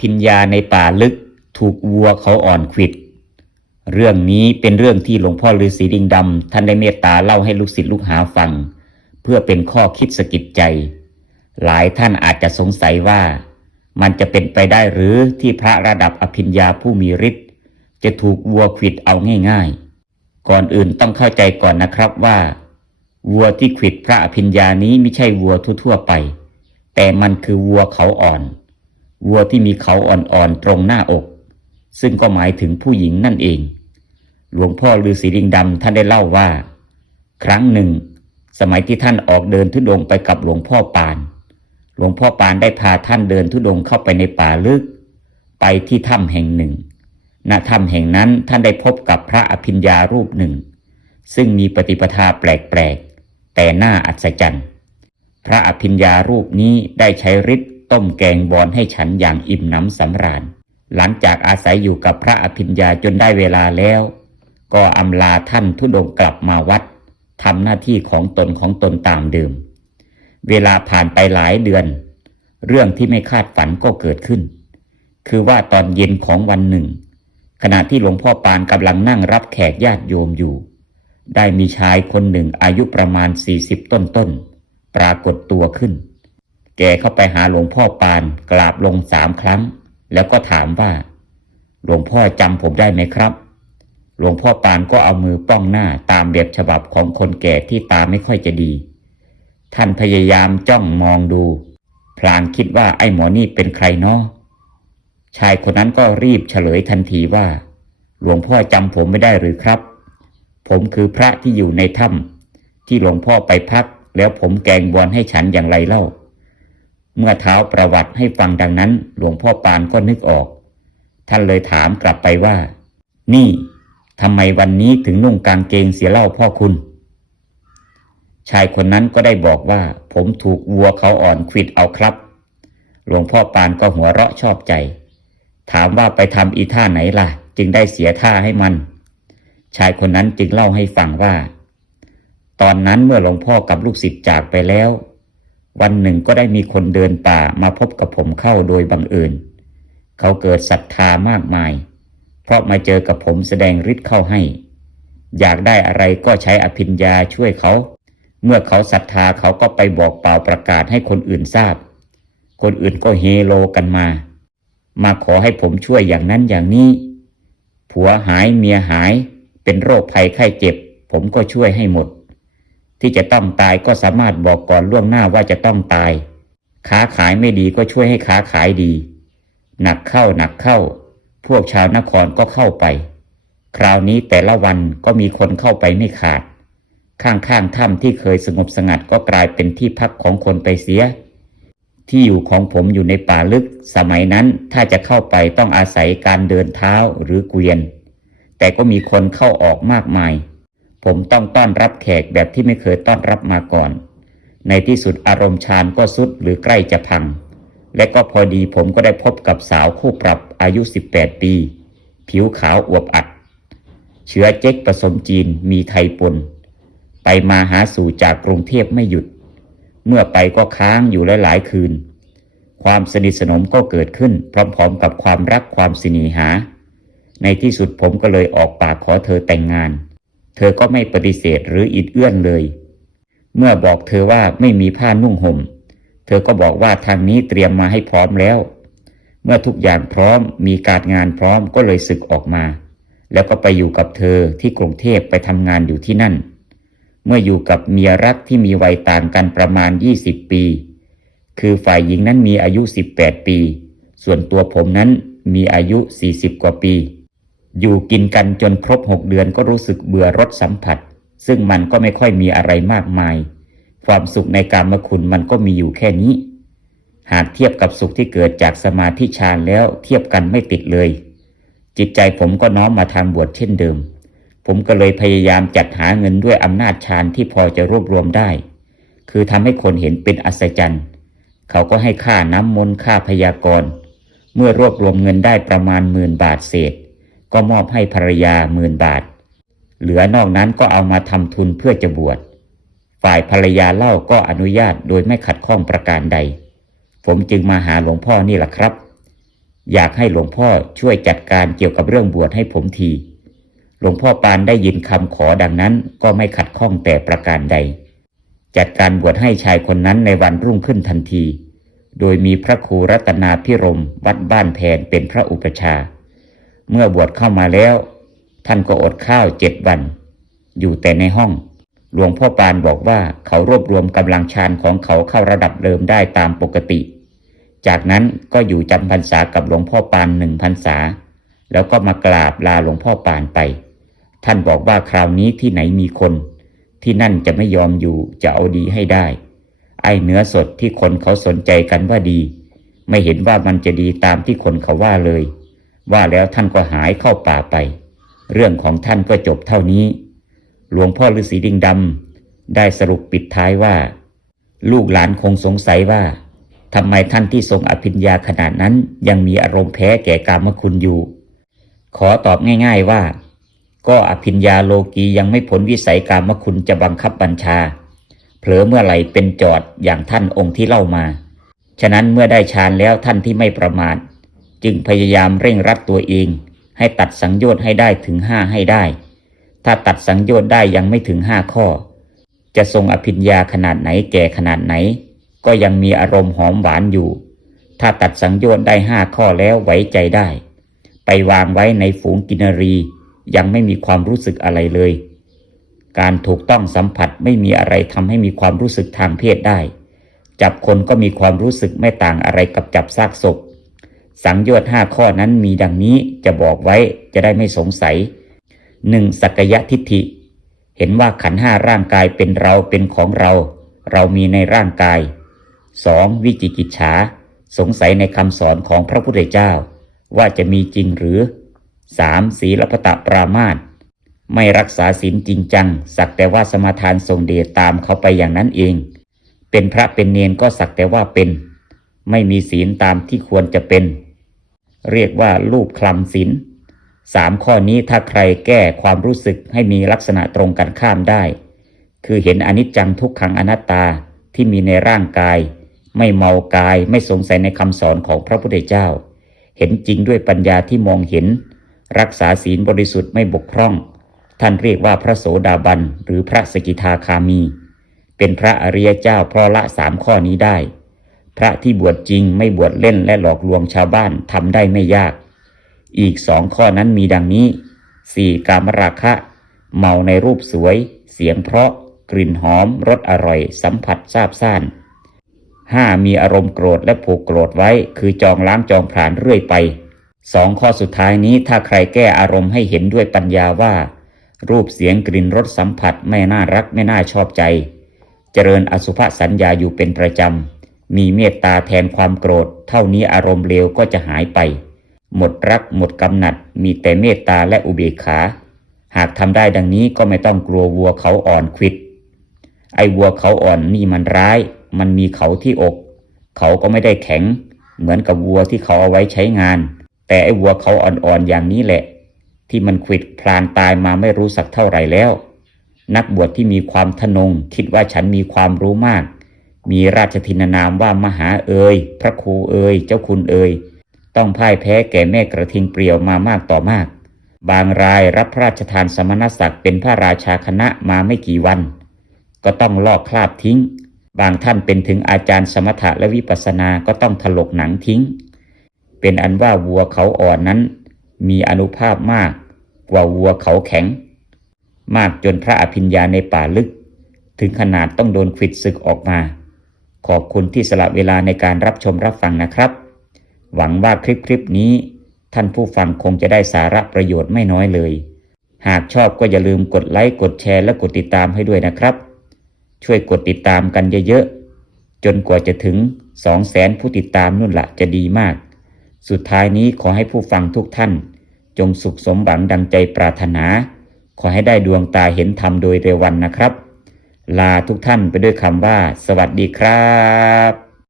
พิญญาในป่าลึกถูกวัวเขาอ่อนขิด เรื่องนี้เป็นเรื่องที่หลวงพ่อฤาษีดิงดำท่านได้เมตตาเล่าให้ลูกศิษย์ลูกหาฟัง เพื่อเป็นข้อคิดสะกิดใจ หลายท่านอาจจะสงสัยว่า มันจะเป็นไปได้หรือที่พระระดับอภิญญาผู้มีฤทธิ์จะถูกวัวขิดเอาง่ายๆ ก่อนอื่นต้องเข้าใจก่อนนะครับว่าวัวที่ขิดพระอภิญญานี้ไม่ใช่วัวทั่วๆไป แต่มันคือวัวเขาอ่อน วัวที่มีเขาอ่อนๆตรงหน้าอก ซึ่งก็หมายถึงผู้หญิงนั่นเอง หลวงพ่อฤาษีดิงดำท่านได้เล่าว่า ครั้งหนึ่ง สมัยที่ท่านออกเดินทุดงไปกับหลวงพ่อปาน หลวงพ่อปานได้พาท่านเดินทุดงเข้าไปในป่าลึก ไปที่ถ้ำแห่งหนึ่งณถ้ำแห่งนั้นท่านได้พบกับพระอภิญญารูปหนึ่ง ซึ่งมีปฏิปทาแปลกๆแต่น่าอัศจรรย์ พระอภิญญารูปนี้ได้ใช้ฤทธิ์ ต้มแกงบอนให้ฉันอย่างอิ่มหน้ำสำราญ หลังจากอาศัยอยู่กับพระอภิญญาจนได้เวลาแล้ว ก็อำลาท่านทุดงกลับมาวัดทำหน้าที่ของตนของตนตามเดิม เวลาผ่านไปหลายเดือน เรื่องที่ไม่คาดฝันก็เกิดขึ้น คือว่าตอนเย็นของวันหนึ่ง ขณะที่หลวงพ่อปานกำลังนั่งรับแขกญาติโยมอยู่ ได้มีชายคนหนึ่งอายุประมาณ 40 ต้นต้นๆปรากฏตัวขึ้น แกเข้าไปหาหลวงพ่อปานกราบลงสามครั้ง แล้วก็ถามว่า หลวงพ่อจำผมได้ไหมครับ หลวงพ่อปานก็เอามือป้องหน้าตามแบบฉบับของคนแก่ที่ตาไม่ค่อยจะดี ท่านพยายามจ้องมองดู พลางคิดว่าไอ้หมอนี่เป็นใครเนาะชายคนนั้นก็รีบเฉลยทันทีว่า หลวงพ่อจำผมไม่ได้หรือครับ ผมคือพระที่อยู่ในถ้ำที่หลวงพ่อไปพักแล้วผมแกงบอลให้ฉันอย่างไรเล่า เมื่อเท้าประวัติให้ฟังดังนั้น หลวงพ่อปานก็นึกออก ท่านเลยถามกลับไปว่า นี่ทำไมวันนี้ถึงนุ่งกางเกงเสียเล่าพ่อคุณ ชายคนนั้นก็ได้บอกว่า ผมถูกวัวเขาอ่อนขิดเอาครับ หลวงพ่อปานก็หัวเราะชอบใจ ถามว่าไปทำอีท่าไหนล่ะ จึงได้เสียท่าให้มัน ชายคนนั้นจึงเล่าให้ฟังว่า ตอนนั้นเมื่อหลวงพ่อกับลูกศิษย์จากไปแล้ว วันหนึ่งก็ได้มีคนเดินป่ามาพบกับผมเข้าโดยบังเอิญ เขาเกิดศรัทธามากมาย เพราะมาเจอกับผมแสดงฤทธิ์เข้าให้ อยากได้อะไรก็ใช้อภิญญาช่วยเขา เมื่อเขาศรัทธาเขาก็ไปบอกเป่าประกาศให้คนอื่นทราบ คนอื่นก็เฮโลกันมา มาขอให้ผมช่วยอย่างนั้นอย่างนี้ ผัวหายเมียหาย เป็นโรคภัยไข้เจ็บ ผมก็ช่วยให้หมด ที่จะต้องตายก็สามารถบอกก่อนล่วงหน้าว่าจะต้องตาย ค้าขายไม่ดีก็ช่วยให้ค้าขายดี หนักเข้าหนักเข้า พวกชาวนครก็เข้าไป คราวนี้แต่ละวันก็มีคนเข้าไปไม่ขาด ข้างๆถ้ำที่เคยสงบสงัดก็กลายเป็นที่พักของคนไปเสีย ที่อยู่ของผมอยู่ในป่าลึก สมัยนั้นถ้าจะเข้าไปต้องอาศัยการเดินเท้าหรือเกวียน แต่ก็มีคนเข้าออกมากมาย ผมต้องต้อนรับแขกแบบที่ไม่เคยต้อนรับมาก่อน ในที่สุดอารมณ์ฌานก็สุดหรือใกล้จะพัง และก็พอดีผมก็ได้พบกับสาวคู่ปรับอายุ 18 ปี ผิวขาวอวบอัด เชื้อเจ๊กผสมจีนมีไทยปน ไปมาหาสู่จากกรุงเทพไม่หยุด เมื่อไปก็ค้างอยู่หลายคืน ความสนิทสนมก็เกิดขึ้นพร้อมๆกับความรักความสินีหา ในที่สุดผมก็เลยออกปากขอเธอแต่งงาน เธอก็ไม่ปฏิเสธหรืออิดเอื้อนเลย เมื่อบอกเธอว่าไม่มีผ้านุ่งห่ม เธอก็บอกว่าทางนี้เตรียมมาให้พร้อมแล้ว เมื่อทุกอย่างพร้อมมีการงานพร้อมก็เลยศึกออกมา แล้วก็ไปอยู่กับเธอที่กรุงเทพไปทำงานอยู่ที่นั่น เมื่ออยู่กับเมียรักที่มีวัยต่างกันประมาณ 20 ปี คือฝ่ายหญิงนั้นมีอายุ 18 ปี ส่วนตัวผมนั้นมีอายุ 40 กว่าปี อยู่กินกันจนครบ6เดือนก็รู้สึกเบื่อรสสัมผัส ซึ่งมันก็ไม่ค่อยมีอะไรมากมาย ความสุขในการมคุณมันก็มีอยู่แค่นี้ หากเทียบกับสุขที่เกิดจากสมาธิฌานแล้วเทียบกันไม่ติดเลย จิตใจผมก็น้อมมาทางบวชเช่นเดิม ผมก็เลยพยายามจัดหาเงินด้วยอำนาจฌานที่พอจะรวบรวมได้ คือทำให้คนเห็นเป็นอัศจรรย์ เขาก็ให้ค่าน้ำมนต์ค่าพยากรณ์เมื่อรวบรวมเงินได้ประมาณหมื่นบาทเศษ ก็มอบให้ภรรยาหมื่นบาท เหลือนอกนั้นก็เอามาทำทุนเพื่อจะบวช ฝ่ายภรรยาเล่าก็อนุญาตโดยไม่ขัดข้องประการใด ผมจึงมาหาหลวงพ่อนี่แหละครับ อยากให้หลวงพ่อช่วยจัดการเกี่ยวกับเรื่องบวชให้ผมที หลวงพ่อปานได้ยินคำขอดังนั้นก็ไม่ขัดข้องแต่ประการใด จัดการบวชให้ชายคนนั้นในวันรุ่งขึ้นทันที โดยมีพระครูรัตนาพิรมวัดบ้านแพนเป็นพระอุปชา เมื่อบวชเข้ามาแล้ว ท่านก็อดข้าวเจ็ดวัน อยู่แต่ในห้อง หลวงพ่อปานบอกว่าเขารวบรวมกำลังฌานของเขาเข้าระดับเดิมได้ตามปกติ จากนั้นก็อยู่จำพรรษากับหลวงพ่อปานหนึ่งพรรษา แล้วก็มากราบลาหลวงพ่อปานไป ท่านบอกว่าคราวนี้ที่ไหนมีคน ที่นั่นจะไม่ยอมอยู่จะเอาดีให้ได้ ไอ้เนื้อสดที่คนเขาสนใจกันว่าดี ไม่เห็นว่ามันจะดีตามที่คนเขาว่าเลย ว่าแล้วท่านก็หายเข้าป่าไป เรื่องของท่านก็จบเท่านี้ หลวงพ่อฤาษีดิงดำได้สรุปปิดท้ายว่า ลูกหลานคงสงสัยว่าทำไมท่านที่ทรงอภิญญาขนาดนั้นยังมีอารมณ์แพ้แก่กามคุณอยู่ ขอตอบง่ายๆว่า ก็อภิญญาโลกียังไม่พ้นวิสัยกามคุณจะบังคับบัญชา เผลอเมื่อไหร่เป็นจอดอย่างท่านองค์ที่เล่ามา ฉะนั้นเมื่อได้ฌานแล้วท่านที่ไม่ประมาท จึงพยายามเร่งรัดตัวเอง ให้ตัดสังโยชน์ให้ได้ถึงห้าให้ได้ ถ้าตัดสังโยชน์ได้ยังไม่ถึงห้าข้อ จะทรงอภิญญาขนาดไหนแก่ขนาดไหน ก็ยังมีอารมณ์หอมหวานอยู่ ถ้าตัดสังโยชน์ได้ห้าข้อแล้วไว้ใจได้ ไปวางไว้ในฝูงกินรี ยังไม่มีความรู้สึกอะไรเลย การถูกต้องสัมผัสไม่มีอะไรทำให้มีความรู้สึกทางเพศได้ จับคนก็มีความรู้สึกไม่ต่างอะไรกับจับซากศพ สังโยชน์ห้าข้อนั้นมีดังนี้จะบอกไว้จะได้ไม่สงสัยหนึ่งสักยะทิฏฐิ เห็นว่าขันห้าร่างกายเป็นเราเป็นของเรา เรามีในร่างกาย 2. วิจิกิจฉาสงสัยในคำสอนของพระพุทธเจ้า ว่าจะมีจริงหรือ 3. ศีลปตะปรามาตไม่รักษาศีลจริงจัง สักแต่ว่าสมาทานทรงเดชตามเขาไปอย่างนั้นเอง เป็นพระเป็นเนนก็สักแต่ว่าเป็น ไม่มีศีลตามที่ควรจะเป็น เรียกว่ารูปคลำศีลสามข้อนี้ถ้าใครแก้ความรู้สึกให้มีลักษณะตรงกันข้ามได้ คือเห็นอนิจจังทุกขังอนัตตาที่มีในร่างกาย ไม่เมากายไม่สงสัยในคำสอนของพระพุทธเจ้า เห็นจริงด้วยปัญญาที่มองเห็น รักษาศีลบริสุทธิ์ไม่บกพร่อง ท่านเรียกว่าพระโสดาบันหรือพระสกิทาคามี เป็นพระอริยเจ้าเพราะละสามข้อนี้ได้ พระที่บวชจริงไม่บวชเล่นและหลอกลวงชาวบ้านทำได้ไม่ยาก อีกสองข้อนั้นมีดังนี้สี่กามราคะ เมาในรูปสวย เสียงเพราะ กลิ่นหอมรสอร่อย สัมผัสซาบซ่านห้ามีอารมณ์โกรธและผูกโกรธไว้ คือจองล้างจองผลาญเรื่อยไปสองข้อสุดท้ายนี้ถ้าใครแก้อารมณ์ให้เห็นด้วยปัญญาว่า รูปเสียงกลิ่นรสสัมผัสไม่น่ารักไม่น่าชอบใจ เจริญอสุภสัญญาอยู่เป็นประจำ มีเมตตาแทนความโกรธ เท่านี้อารมณ์เลวก็จะหายไป หมดรักหมดกำหนัด มีแต่เมตตาและอุเบกขา หากทำได้ดังนี้ก็ไม่ต้องกลัววัวเขาอ่อนควิด ไอ้วัวเขาอ่อนนี่มันร้าย มันมีเขาที่อก เขาก็ไม่ได้แข็ง เหมือนกับวัวที่เขาเอาไว้ใช้งาน แต่ไอ้วัวเขาอ่อนๆอย่างนี้แหละ ที่มันควิดพลานตายมาไม่รู้สักเท่าไหร่แล้ว นักบวชที่มีความทนงคิดว่าฉันมีความรู้มาก มีราชทินานามว่ามหาเอยพระครูเอยเจ้าคุณเอยต้องพ่ายแพ้แก่แม่กระทิงเปรียวมามากต่อมาก บางรายรับพระราชทานสมณศักดิ์เป็นพระราชาคณะมาไม่กี่วัน ก็ต้องลอกคราบทิ้ง บางท่านเป็นถึงอาจารย์สมถะและวิปัสสนาก็ต้องถลกหนังทิ้ง เป็นอันว่าวัวเขาอ่อนนั้น มีอนุภาพมากกว่าวัวเขาแข็ง มากจนพระอภิญญาในป่าลึก ถึงขนาดต้องโดนขิดศึกออกมา ขอบคุณที่สละเวลาในการรับชมรับฟังนะครับ หวังว่าคลิปคลิปนี้ ท่านผู้ฟังคงจะได้สาระประโยชน์ไม่น้อยเลย หากชอบก็อย่าลืมกดไลค์กดแชร์และกดติดตามให้ด้วยนะครับ ช่วยกดติดตามกันเยอะๆจนกว่าจะถึง 2 0 0แสนผู้ติดตามนู่นละจะดีมาก สุดท้ายนี้ขอให้ผู้ฟังทุกท่าน จงสุขสมหวังดังใจปรารถนา ขอให้ได้ดวงตาเห็นธรรมโดยเร็ววันนะครับ ลาทุกท่านไปด้วยคำว่า สวัสดีครับ